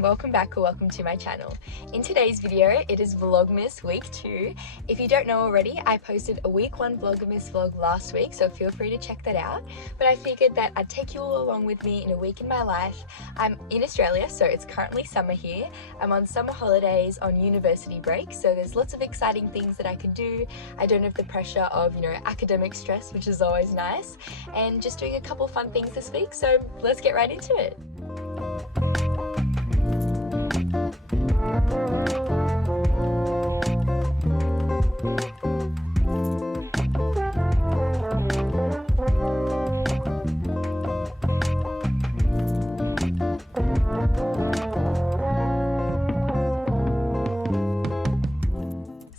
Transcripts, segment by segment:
and welcome back or welcome to my channel. In today's video, it is Vlogmas week 2. If you don't know already, I posted a week 1 Vlogmas vlog last week, so feel free to check that out. But I figured that I'd take you all along with me in a week in my life. I'm in Australia, so it's currently summer here. I'm on summer holidays on university break, so there's lots of exciting things that I can do. I don't have the pressure of, academic stress, which is always nice, and just doing a couple fun things this week, so let's get right into it.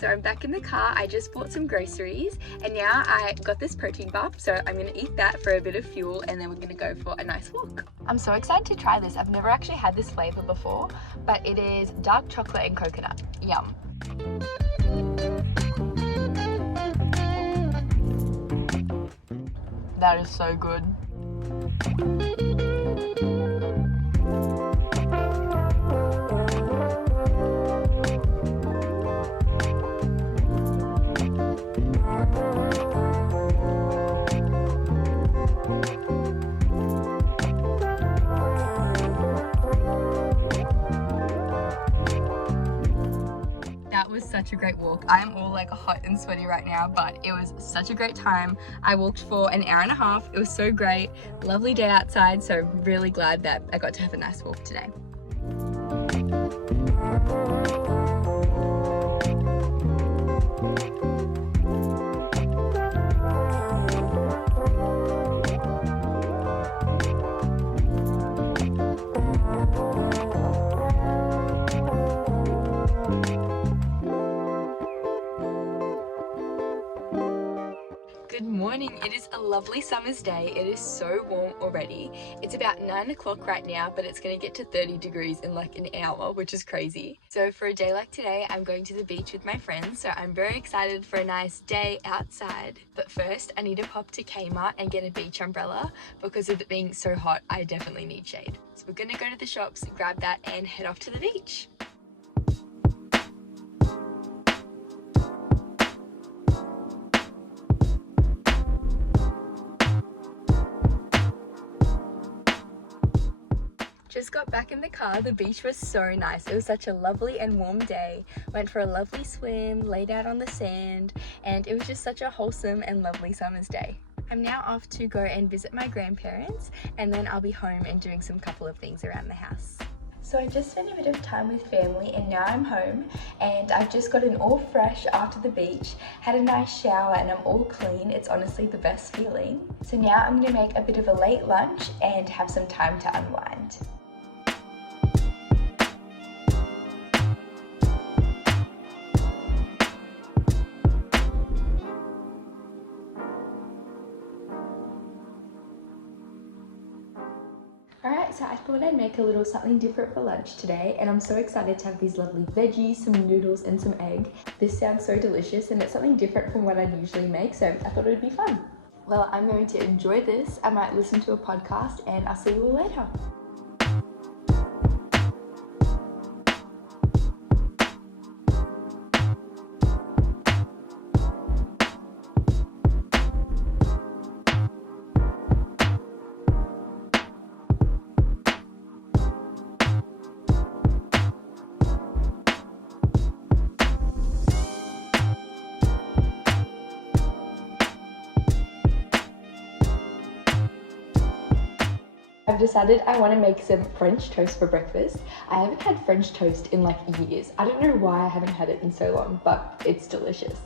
So I'm back in the car. I just bought some groceries and now I got this protein bar, so I'm gonna eat that for a bit of fuel and then we're gonna go for a nice walk. I'm so excited to try this. I've never actually had this flavor before, but it is dark chocolate and coconut. Yum. That is so good. That was such a great walk. I am all like hot and sweaty right now, but it was such a great time. I walked for an hour and a half. It was so great. Lovely day outside, so really glad that I got to have a nice walk today. Good morning. It is a lovely summer's day. It is so warm already. It's about 9 o'clock right now, but it's going to get to 30 degrees in like an hour, which is crazy. So for a day like today, I'm going to the beach with my friends, so I'm very excited for a nice day outside. But first, I need to pop to Kmart and get a beach umbrella because of it being so hot, I definitely need shade. So we're going to go to the shops, grab that and head off to the beach. Just got back in the car. The beach was so nice. It was such a lovely and warm day. Went for a lovely swim, laid out on the sand, and it was just such a wholesome and lovely summer's day. I'm now off to go and visit my grandparents, and then I'll be home and doing some couple of things around the house. So I just spent a bit of time with family and now I'm home and I've just gotten all fresh after the beach, had a nice shower and I'm all clean. It's honestly the best feeling. So now I'm gonna make a bit of a late lunch and have some time to unwind. Alright, so I thought I'd make a little something different for lunch today and I'm so excited to have these lovely veggies, some noodles and some egg. This sounds so delicious and it's something different from what I'd usually make, so I thought it would be fun. Well, I'm going to enjoy this. I might listen to a podcast and I'll see you all later. I've decided I want to make some French toast for breakfast. I haven't had French toast in like years. I don't know why I haven't had it in so long, but it's delicious.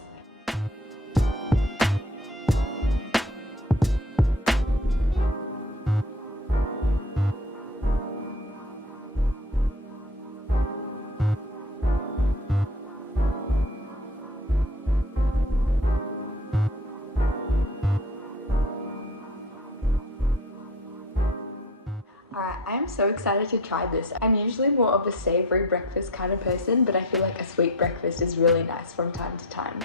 I am so excited to try this. I'm usually more of a savory breakfast kind of person, but I feel like a sweet breakfast is really nice from time to time.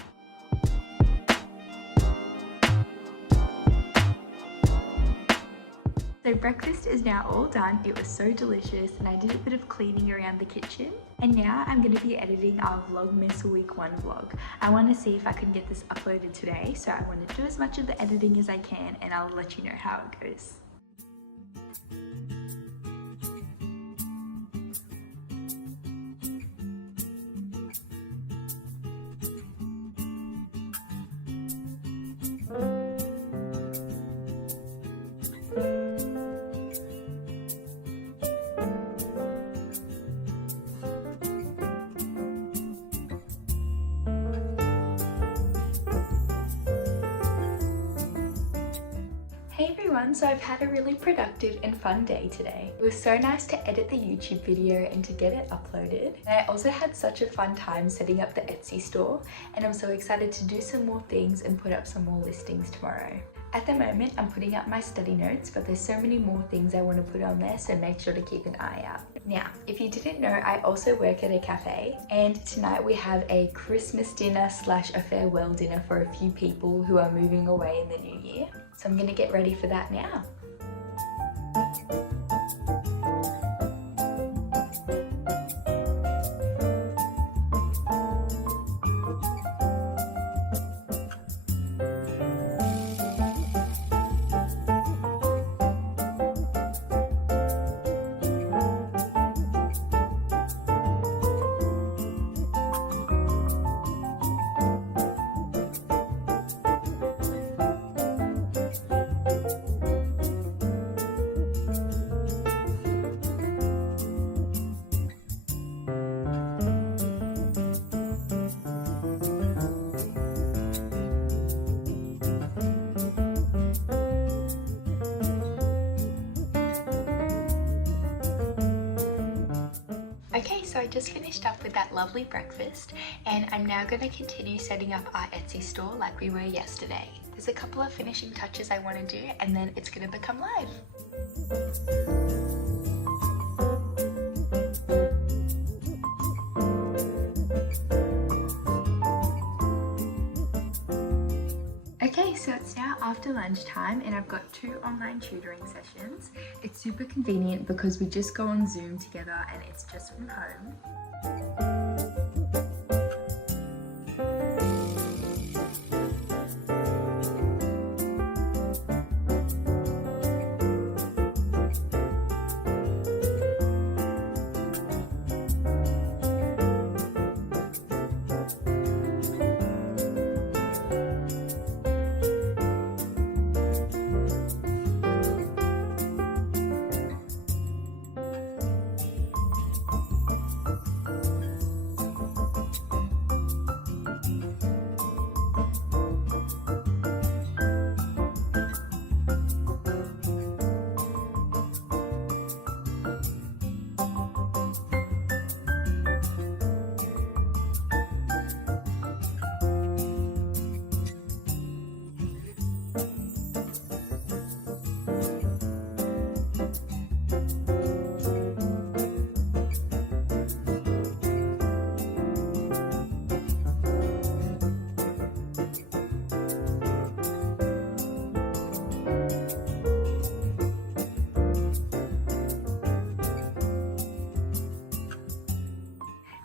So breakfast is now all done. It was so delicious and I did a bit of cleaning around the kitchen. And now I'm going to be editing our Vlogmas week 1 vlog. I want to see if I can get this uploaded today. So I want to do as much of the editing as I can and I'll let you know how it goes. Hey everyone, so I've had a really productive and fun day today. It was so nice to edit the YouTube video and to get it uploaded. And I also had such a fun time setting up the Etsy store, and I'm so excited to do some more things and put up some more listings tomorrow. At the moment, I'm putting up my study notes, but there's so many more things I want to put on there, so make sure to keep an eye out. Now, if you didn't know, I also work at a cafe, and tonight we have a Christmas dinner / a farewell dinner for a few people who are moving away in the new year. So I'm gonna get ready for that now. Okay, so I just finished up with that lovely breakfast and I'm now going to continue setting up our Etsy store like we were yesterday. There's a couple of finishing touches I want to do and then it's going to become live. Okay, so it's now after lunchtime and I've got 2 online tutoring sessions. It's super convenient because we just go on Zoom together and it's just from home.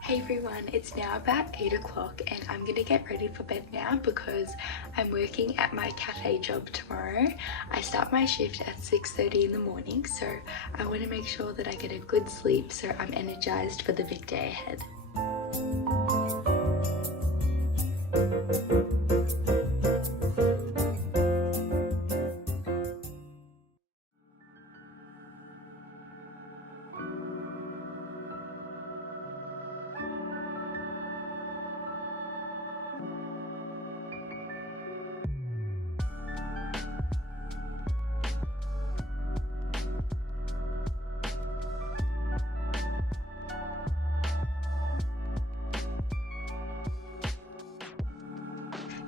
Hey everyone, it's now about 8 o'clock and I'm gonna get ready for bed now because I'm working at my cafe job tomorrow. I start my shift at 6:30 in the morning, so I want to make sure that I get a good sleep so I'm energized for the big day ahead.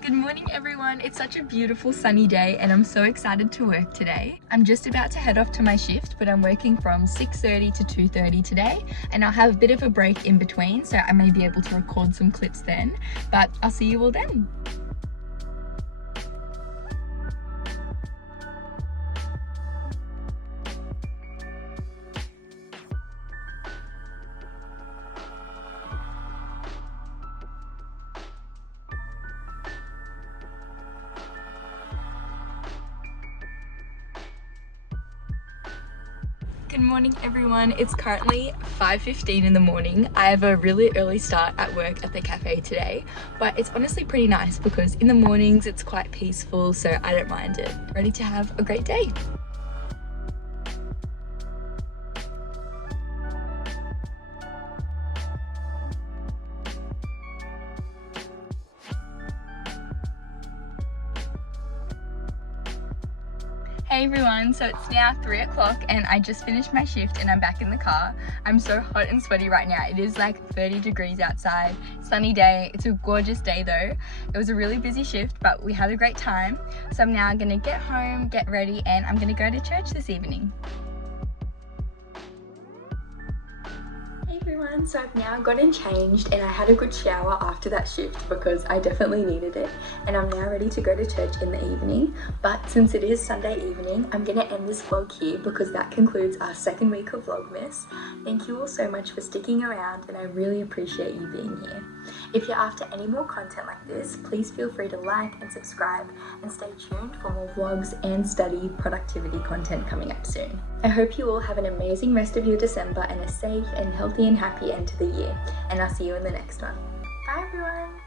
Good morning everyone, it's such a beautiful sunny day and I'm so excited to work today. I'm just about to head off to my shift, but I'm working from 6:30 to 2:30 today and I'll have a bit of a break in between, so I may be able to record some clips then, but I'll see you all then. morning everyone. It's currently 5:15 in the morning. I have a really early start at work at the cafe today, but it's honestly pretty nice because in the mornings it's quite peaceful, so I don't mind it. Ready to have a great day. Hey everyone, so it's now 3 o'clock and I just finished my shift and I'm back in the car. I'm so hot and sweaty right now. It is like 30 degrees outside, sunny day. It's a gorgeous day though. It was a really busy shift, but we had a great time. So I'm now gonna get home, get ready, and I'm gonna go to church this evening. Hey everyone, so I've now gotten changed and I had a good shower after that shift because I definitely needed it, and I'm now ready to go to church in the evening. But since it is Sunday evening, I'm going to end this vlog here because that concludes our second week of Vlogmas. Thank you all so much for sticking around and I really appreciate you being here. If you're after any more content like this, please feel free to like and subscribe and stay tuned for more vlogs and study productivity content coming up soon. I hope you all have an amazing rest of your December and a safe and healthy and happy end to the year, and I'll see you in the next one. Bye everyone!